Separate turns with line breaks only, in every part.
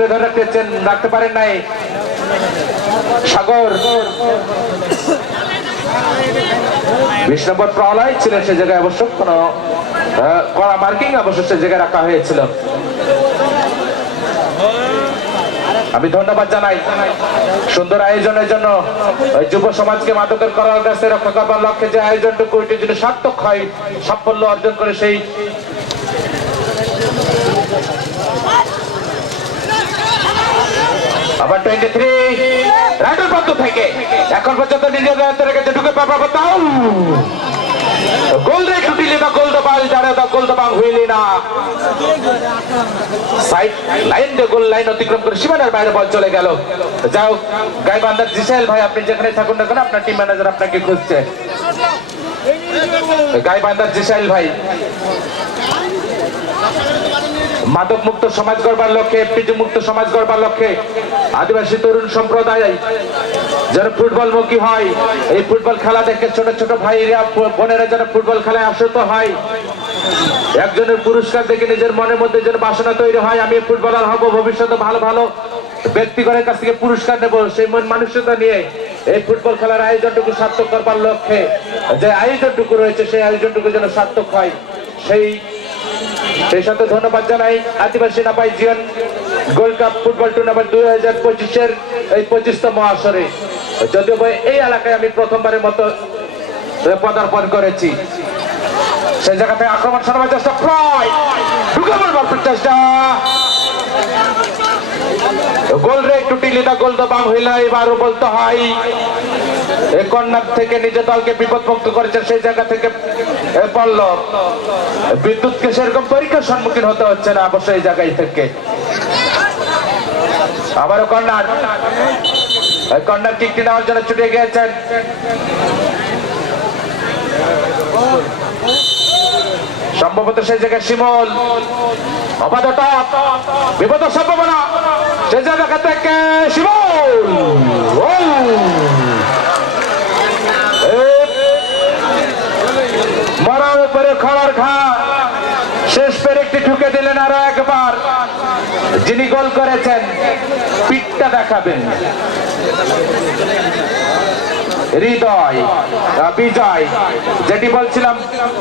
সাগরে ধরে রাখতেছেন রাখতে পারেন নাই। সাগর। বিশ নম্বর প্রলয় ছিলেন সে জায়গায় অবশ্য কোন কড়া মার্কিং অবশ্য সে জায়গায় রাখা হয়েছিল। আমি ধন্যবাদ জানাই। সুন্দর আয়োজনের জন্য যুব সমাজকে মাদকের করার কাছে রক্ষা করবার লক্ষ্যে যে আয়োজনটুকু এটির জন্য সার্থক হয়, সাফল্য অর্জন করে সেই আবার টোয়েন্টি থ্রি রাইডার প্রান্ত থেকে। এখন পর্যন্ত নিজেদের রেখেছে, ঢুকে পাবা কোথাও গোল রে টুটিলি না গোল দবাল যারা দা গোল দবাং হইলি না। সাইড লাইন দিয়ে গোল লাইন অতিক্রম করে সীমানার বাইরে বল চলে গেল। যাও গাইবান্ধার জিসাইল ভাই, আপনি যেখানে থাকুন না কেন, আপনার টিম ম্যানেজার আপনাকে খুঁজছে। গাইবান্ধার জিসাইল ভাই। মাদক মুক্ত সমাজ গড়বার লক্ষ্যে এফটিজি মুক্ত সমাজ গড়বার লক্ষ্যে আদিবাসী তরুণ সম্প্রদায়, যেন ফুটবল মুখী হয়, এই ফুটবল খেলা দেখে ছোট ছোট ভাইরা, বোনেরা যেন ফুটবল খেলায় আসত হয়। একজনের পুরস্কার দেখে নিজের মনের মধ্যে যেন বাসনা তৈরি হয়, আমি ফুটবলার হব, ভবিষ্যতে ভালো ভালো ব্যক্তিগণের কাছ থেকে পুরস্কার নেব, সেই মন নিয়ে এই ফুটবল খেলার আয়োজনটুকু সার্থক করবার লক্ষ্যে যে আয়োজনটুকু রয়েছে, সেই আয়োজনটুকু যেন সার্থক হয়, সেই সেই ধন্যবাদ জানাই আদিবাসী নাপাই Zion gold cup football tournament দুই হাজার পঁচিশের এই পঁচিশতম আসরে। যদিও বা এই এলাকায় আমি প্রথমবারের মতো পদার্পণ করেছি। সেই জায়গাতে আক্রমণ সারাবার চেষ্টা প্রায় চেষ্টা গোল রে, একটু টিলিটা গোল তো বাম হইলা এবারও বলতে হয় কর্নার থেকে নিজের দলকে বিপদমুক্ত করেছেন, সেই জায়গা থেকে পড়ল বিদ্যুৎকে সেরকম পরীক্ষার সম্মুখীন হতে হচ্ছে না অবশ্যই এই জায়গায় থেকে। আবারও এই কর্নার কিকটি নেওয়ার জন্য ছুটে গিয়েছেন। সম্ভবত সেই জায়গায় শিমল। অবাধটা বিপদ সম্ভাবনা। সেই জায়গা থেকে শিমল ও! এই উপরে খড়ার ঘা। শেষ পেরে একটি ঢুকে দিলেন আরও একবার। যিনি গোল করেছেন, পিঠটা দেখাবেন। হৃদয় বিজয়, যেটি বলছিলাম,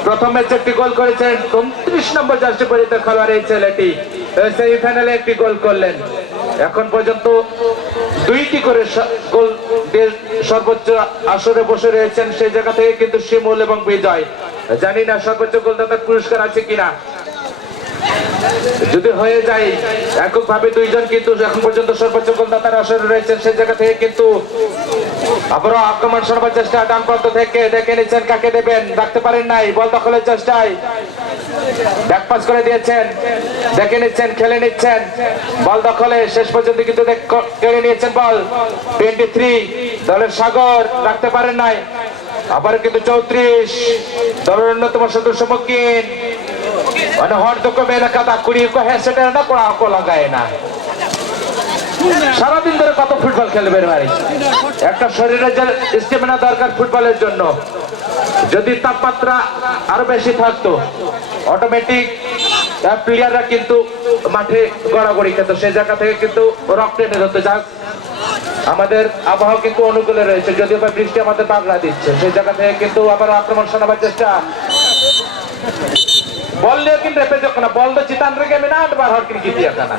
প্রথম একটি গোল করেছেন, উনত্রিশ নম্বর খেলোয়াড় এই ছেলেটি। একটি গোল করলেন। এখন পর্যন্ত দুইটি করে গোল সর্বোচ্চ আসরে বসে রয়েছেন সেই জায়গা থেকে কিন্তু শিমুল এবং বিজয়। জানি না সর্বোচ্চ গোলদাতার পুরস্কার আছে কিনা। যদি হয়ে যায়, এককভাবে দুইজন কিন্তু এখন পর্যন্ত সর্বোচ্চ গোলদাতার আসরে রয়েছেন সেই জায়গা থেকে কিন্তু আবারও আক্রমণ সরবার চেষ্টা ডান প্রান্ত থেকে দেখে নিচ্ছেন কাকে দেবেন। রাখতে পারেন নাই, বল দখলের চেষ্টায়। ব্যাকপাস করে দিয়েছেন, দেখে নিচ্ছেন, খেলে নিচ্ছেন। বল দখলে শেষ পর্যন্ত কিন্তু কেড়ে নিয়েছেন বল। টোয়েন্টি থ্রি দলের সাগর, রাখতে পারেন নাই। আবার কিন্তু চৌত্রিশ। দলের অন্যতম সদস্য মুকিন। মানে হর দুঃখ মেলাকা দা কুড়ি কো সেটা না কোড়া কো লাগায় না। সারাদিন ধরে কত ফুটবল খেলবে ভাই। একটা শরীরের যে স্টেমিনা দরকার ফুটবলের জন্য। যদি তাপমাত্রা আরও বেশি থাকতো অটোমেটিক প্লেয়াররা কিন্তু মাঠে গড়াগড়ি খেত সেই জায়গা থেকে কিন্তু রক্ত টেনে ধরতে যাক আমাদের আবহাওয়া কিন্তু অনুকূলে রয়েছে, যদিও বা বৃষ্টি আমাদের পাগলা দিচ্ছে। সেই জায়গা থেকে কিন্তু আবার আক্রমণ শোনাবার চেষ্টা। বল নিয়ে কিন্তু রেপে যখন বল তো চিতান রেখে আমি না আটবার হর কিন্তু জিতিয়া কানা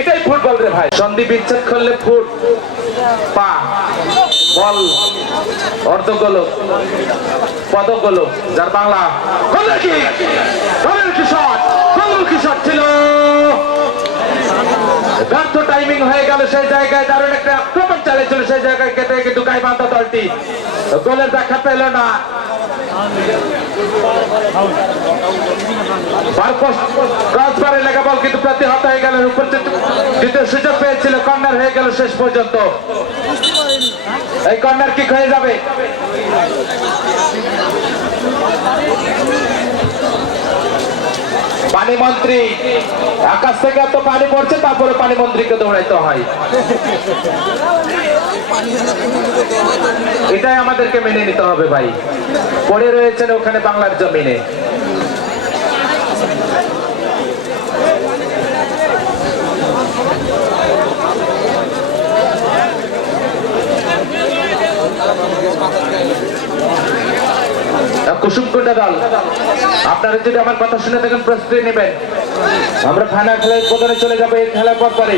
এটাই ফুটবল রে ভাই। সন্ধি বিচ্ছেদ করলে ফুট, পা, বল অর্ধগোল পদগোল যার বাংলা কি শট গোলের কি শট ছিল ব্যর্থ টাইমিং হয়ে গেল সেই জায়গায়, দারুণ একটা আক্রমণ চালিয়েছিল সেই জায়গায় কেটে কিন্তু গাইবান্ধা দলটি। গোলের দেখা পেল না। ক্রসবারে লেখা বল কিন্তু হয়ে গেল সুযোগ পেয়েছিল কর্নার হয়ে গেল শেষ পর্যন্ত। এই কর্নার কিক হয়ে যাবে। পানি মন্ত্রী। আকাশ থেকে এত পানি পড়ছে, তারপরে পানি মন্ত্রীকে দৌড়াইতে হয়। এটাই আমাদেরকে মেনে নিতে হবে ভাই। পড়ে রয়েছেন ওখানে বাংলার জমিনে। কুসুমকুণ্ডা দল। আপনারা যদি আমার কথা শুনে থাকেন, প্রস্তুতি নেবেন। আমরা ফাইনাল খেলার প্রধানে চলে যাব এই খেলার পর পরে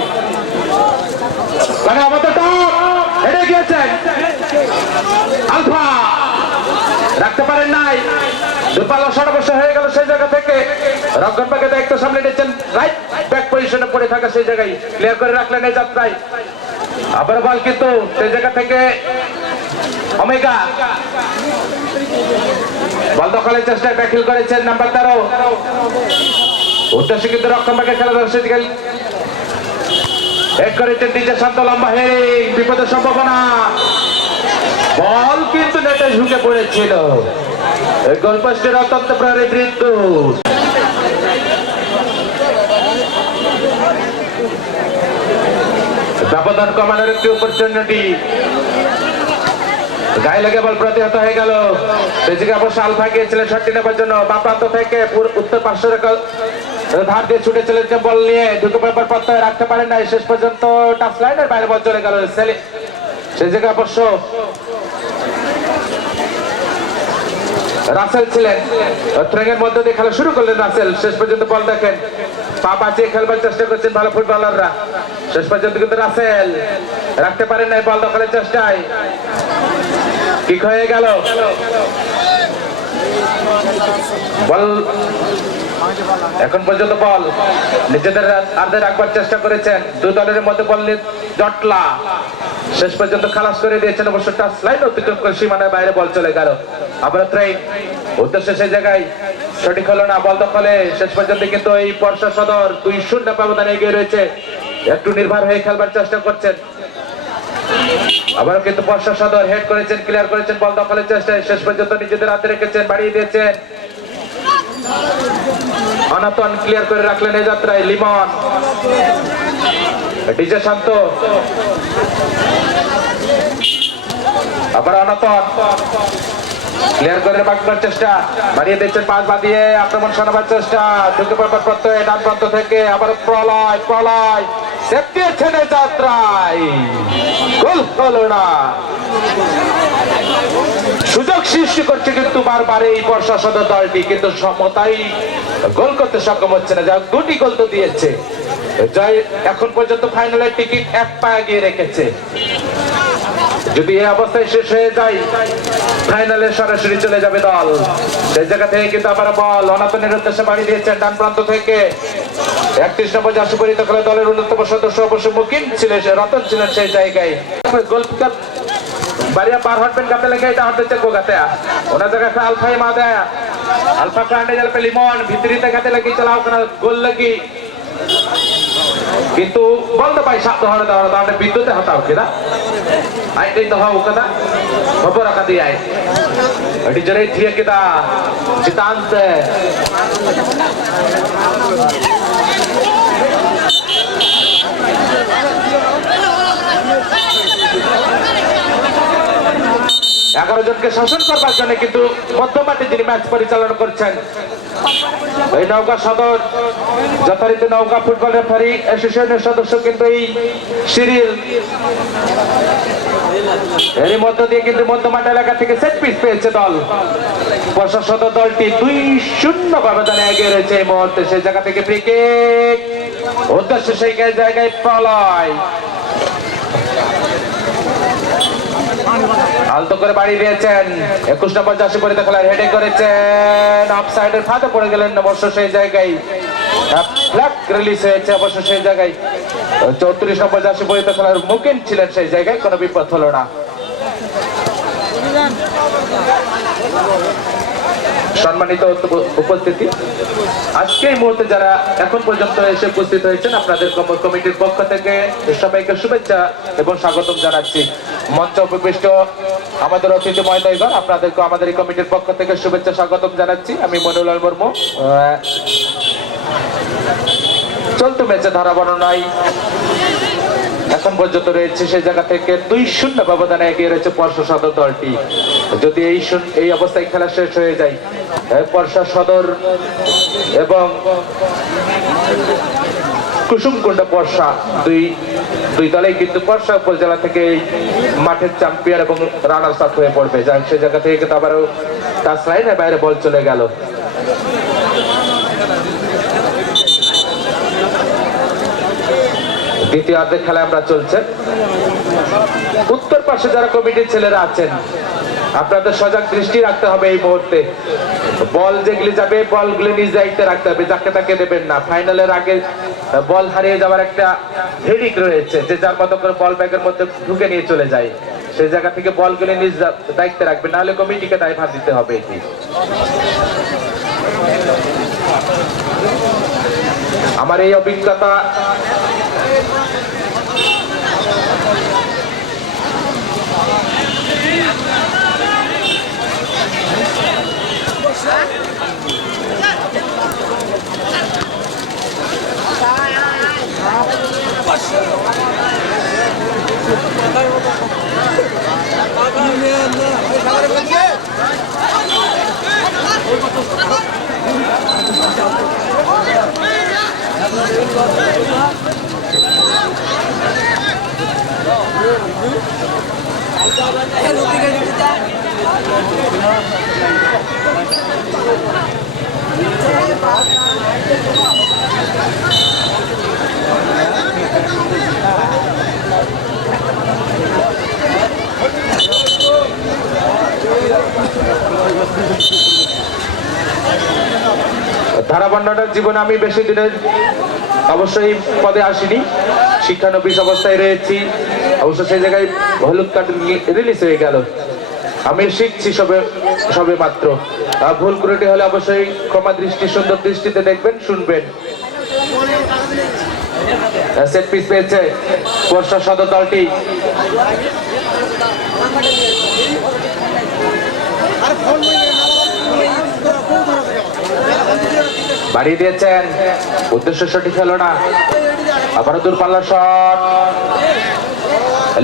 মানে আমাদের টপ হেরে আলফা, রাখতে পারেন নাই। দুপালা সর্বস্ব হয়ে গেল সেই জায়গা থেকে। রক্ষণ পাকে দায়িত্ব সামনে নিচ্ছেন রাইট ব্যাক পজিশনে পড়ে থাকা সেই জায়গায়। ক্লিয়ার করে রাখলেন এই যাত্রায়। আবার বল কিন্তু সেই জায়গা থেকে অমেগা বল দখলের চেষ্টায় ব্যাকিল করেছেন নাম্বার তেরো। উদ্দেশ্যে কিন্তু রক্ষণ পাকে খেলা দর্শক এক করেছেন নিজের শান্ত লম্বা হে বিপদের সম্ভাবনা। বল কিন্তু নেটে ঝুঁকে পড়েছিল। গোলপোস্টের অত্যন্ত প্রহরী বৃদ্ধ ব্যবধান কমানোর একটি অপরচুনিটি গায়ে লেগে বল, প্রতিহত হয়ে গেল। সেদিকে অবশ্য আলফা গিয়েছিলেন শটটি নেবার জন্য। বাম প্রান্ত থেকে উত্তর রেখা ধার দিয়ে ছুটে বল নিয়ে ঢুকে রাখতে পারেন না শেষ পর্যন্ত টাচ লাইনের বাইরে বল চলে গেল। অবশ্য রাসেল ছিলেন। ট্রেনের মধ্যে দিয়ে খেলা শুরু করলেন রাসেল। শেষ পর্যন্ত বল দেখেন। পা বাঁচিয়ে খেলবার চেষ্টা করছেন ভালো ফুটবলাররা। শেষ পর্যন্ত কিন্তু রাসেল রাখতে পারেন নাই বল দখলের চেষ্টায়। কিক হয়ে গেল। বল। এখন পর্যন্ত বল। নিজেদের আর্ধে রাখবার চেষ্টা করেছেন। দু দলের মধ্যে বল জটলা। শেষ পর্যন্ত খালাস করে দিয়েছেন অবশ্য টাচ লাইন অতিক্রম করে সীমানার বাইরে বল চলে গেল। আবার ট্রেন উদ্দেশ্য সেই জায়গায় সঠিক হলো না, বল দখলে। শেষ পর্যন্ত কিন্তু এই পর্ষা সদর দুই শূন্য ব্যবধানে এগিয়ে রয়েছে। একটু নির্ভর হয়ে খেলবার চেষ্টা করছেন। আবারও কিন্তু বর্ষা সদর হেড করেছেন ক্লিয়ার করেছেন, বল দখলের চেষ্টায় শেষ পর্যন্ত নিজেদের হাতে রেখেছেন, বাড়িয়ে দিয়েছেন। অনাতন ক্লিয়ার করে রাখলেন এই যাত্রায়, লিমন। ডিজে শান্ত। আবার অনাতন। ক্লিয়ার করে বাঁকবার চেষ্টা, বাড়িয়ে দিচ্ছেন পাঁচ বাদিয়ে আক্রমণ শোনাবার চেষ্টা ঢুকে পড়বার প্রত্যয় ডান প্রান্ত থেকে আবার প্রলয় প্রলয়। এই যাত্রায়। সুযোগ সৃষ্টি করছে কিন্তু বারবার এই বর্ষা সদর দলটি, কিন্তু সমতাই গোল করতে সক্ষম হচ্ছে না। যা দুটি গোল তো দিয়েছে। জয় এখন পর্যন্ত ফাইনালের টিকিট এক পায়ে গিয়ে রেখেছে। যদি এই অবস্থায় শেষ হয়ে যায় ফাইনালে সরাসরি চলে যাবে দল। সেই জায়গা থেকে কিন্তু আবার বল। অনাতনের উদ্দেশ্যে বাড়ি দিয়েছেন ডান প্রান্ত থেকে। একত্রিশ নম্বর জার্সি পরিহিত খেলা দলের অন্যতম সদস্য অবশ্য মুকিম ছিলেন রতন ছিলেন সেই জায়গায়। গোলকিপার বাড়িয়া পার হটবেন গাতে লেগে এটা হতে চেক গাতে ওনার জায়গায় আলফাই মাদা আলফা কান্ডে জালপে লিমন, ভিতরিতে গাতে লাগি চালাও কেন গোল লাগি। কিন্তু বন্ধ পাই সাত ধরে ধরে ধরে বিদ্যুতে হাতাও কেনা আইন দিন দহাও কাদা খবর আকাদি আই আডি জরে থিয়ে কেদা জিতান্ত। এগারো জনকে শাসন করবার জন্য কিন্তু মধ্যমাঠে যিনি ম্যাচ পরিচালনা করছেন। এই নৌকা সদর, যথারীতি নৌকা ফুটবল রেফারি অ্যাসোসিয়েশনের সদস্য কিন্তু এই সিরিয়াল এরই মধ্য দিয়ে কিন্তু মধ্যমাঠ এলাকা থেকে সেট পিস পেয়েছে দল। সদর দলটি দুই শূন্য ব্যবধানে এগিয়ে রয়েছে এই মুহূর্তে। সেই জায়গা থেকে ক্রিকেট উদ্দেশ্য সেই জায়গায় প্রলয়। আলতো করে বাড়ি দিয়েছেন। একুশ নম্বর চাষি পরিতে খেলার হেডে করেছেন। অফ সাইডের ফাঁদে পড়ে গেলেন অবশ্য সেই জায়গায়। রিলিজ হয়েছে অবশ্য সেই জায়গায়। চৌত্রিশ নম্বর চাষি পরিতে খেলার মুকিন ছিলেন সেই জায়গায়, কোনো বিপদ হলো না। সম্মানিত উপস্থিতি। আজকে এই মুহূর্তে যারা এখন পর্যন্ত এসে উপস্থিত হয়েছেন, আপনাদের কমিটির পক্ষ থেকে সবাইকে শুভেচ্ছা এবং স্বাগতম জানাচ্ছি। মঞ্চ উপবিষ্ট আমাদের অতিথি মহোদয়গণ আপনাদেরকে আমাদের কমিটির পক্ষ থেকে শুভেচ্ছা স্বাগতম জানাচ্ছি। আমি মনুলাল মুর্মু। চলতি ম্যাচে ধারা বর্ণনায় এখন পর্যন্ত রয়েছে সেই জায়গা থেকে দুই শূন্য ব্যবধানে এগিয়ে রয়েছে পর্ষা সদর দলটি। যদি এই এই অবস্থায় খেলা শেষ হয়ে যায় পর্ষা সদর এবং কুসুমকুণ্ড বর্ষা দুই দুই দলেই কিন্তু বর্ষা উপজেলা থেকে মাঠের চ্যাম্পিয়ন এবং রানার সাপ হয়ে পড়বে। যাই সে জায়গা থেকে কিন্তু আবারও টাচ লাইনের বাইরে বল চলে গেল। দ্বিতীয় অর্ধের খেলায় আমরা চলছে। উত্তর পাশে যারা কমিটির ছেলেরা আছেন আপনাদের সজাগ দৃষ্টি রাখতে হবে এই মুহূর্তে। বল যেগুলি যাবে, বলগুলি নিজ দায়িত্বে রাখতে হবে, যাকে তাকে দেবেন না। ফাইনালের আগে বল হারিয়ে যাওয়ার একটা হেডিক রয়েছে, যে যার মতো করে বল ব্যাগের মধ্যে ঢুকে নিয়ে চলে যায়। সেই জায়গা থেকে বলগুলি নিজ দায়িত্বে রাখবেন নাহলে কমিটিকে দায়ভার দিতে হবে এটি। আমার এই অভিজ্ঞতা ধারাবর্ণনার জীবনে আমি বেশি দিনের অবশ্যই পদে আসিনি। শিক্ষানবিশ অবস্থায় রয়েছি। অবশ্য সেই জায়গায় হলুদ কার্ড রিলিজ হয়ে গেল। আমি শিখছি সবে সবে মাত্র। ভুল ত্রুটি হলে অবশ্যই ক্ষমা দৃষ্টি, সুন্দর দৃষ্টিতে দেখবেন, শুনবেন। সেট পিস পেয়েছে বর্ষা সদর দলটি। বাড়িয়ে দিয়েছেন। উদ্দেশ্য সঠিক হলো না। আবারও দূরপাল্লার শট।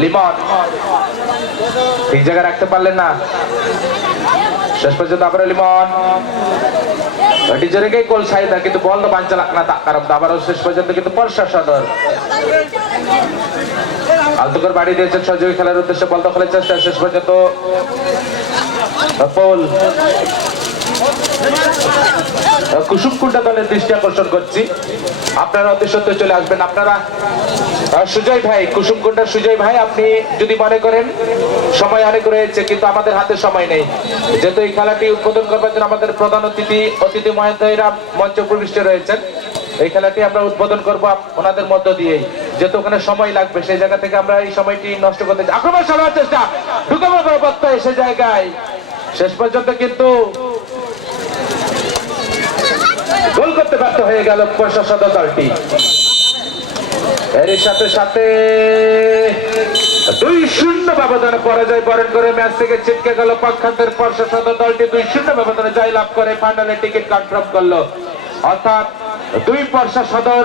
লিমন। ঠিক জায়গায় রাখতে পারলেন না। শেষ পর্যন্ত আবার লিমন। টিচারকেই গোল সাইদা কিন্তু বল তো বাঞ্চা লাগ না তা কারণ আবারও শেষ পর্যন্ত কিন্তু পরশা সদর। আলতুকর বাড়ি দিয়েছেন সহযোগী খেলার উদ্দেশ্যে বল দখলের চেষ্টা শেষ পর্যন্ত। পোল কুসুম কুন্ডা দলের দৃষ্টি আকর্ষণ করছি। আপনারা অতি সত্য চলে আসবেন। আপনারা সুজয় ভাই, কুসুম কুন্ডার সুজয় ভাই, আপনি যদি মনে করেন, সময় অনেক রয়েছে, কিন্তু আমাদের হাতে সময় নেই। যেহেতু এই খেলাটি উদ্বোধন করবার জন্য আমাদের প্রধান অতিথি অতিথি মহেন্দ্ররা মঞ্চ প্রবিষ্ট রয়েছেন। এই খেলাটি আমরা উদ্বোধন করব ওনাদের মধ্য দিয়েই যেহেতু ওখানে সময় লাগবে, সেই জায়গা থেকে আমরা এই সময়টি নষ্ট করতে। আক্রমণ চালানোর চেষ্টা! ঢুকাবার করতে সে জায়গায়। শেষ পর্যন্ত কিন্তু গোল করতে ব্যর্থ হয়ে গেল প্রশাসন দলটি। এর সাথে সাথে দুই শূন্য ব্যবধানে পরাজয় বরণ করে ম্যাচ থেকে ছিটকে গেল পক্ষান্তের প্রশাসন দলটি। দুই শূন্য ব্যবধানে জয় লাভ করে ফাইনালে টিকিট কনফার্ম করল। অর্থাৎ দুই পর্ষা সদর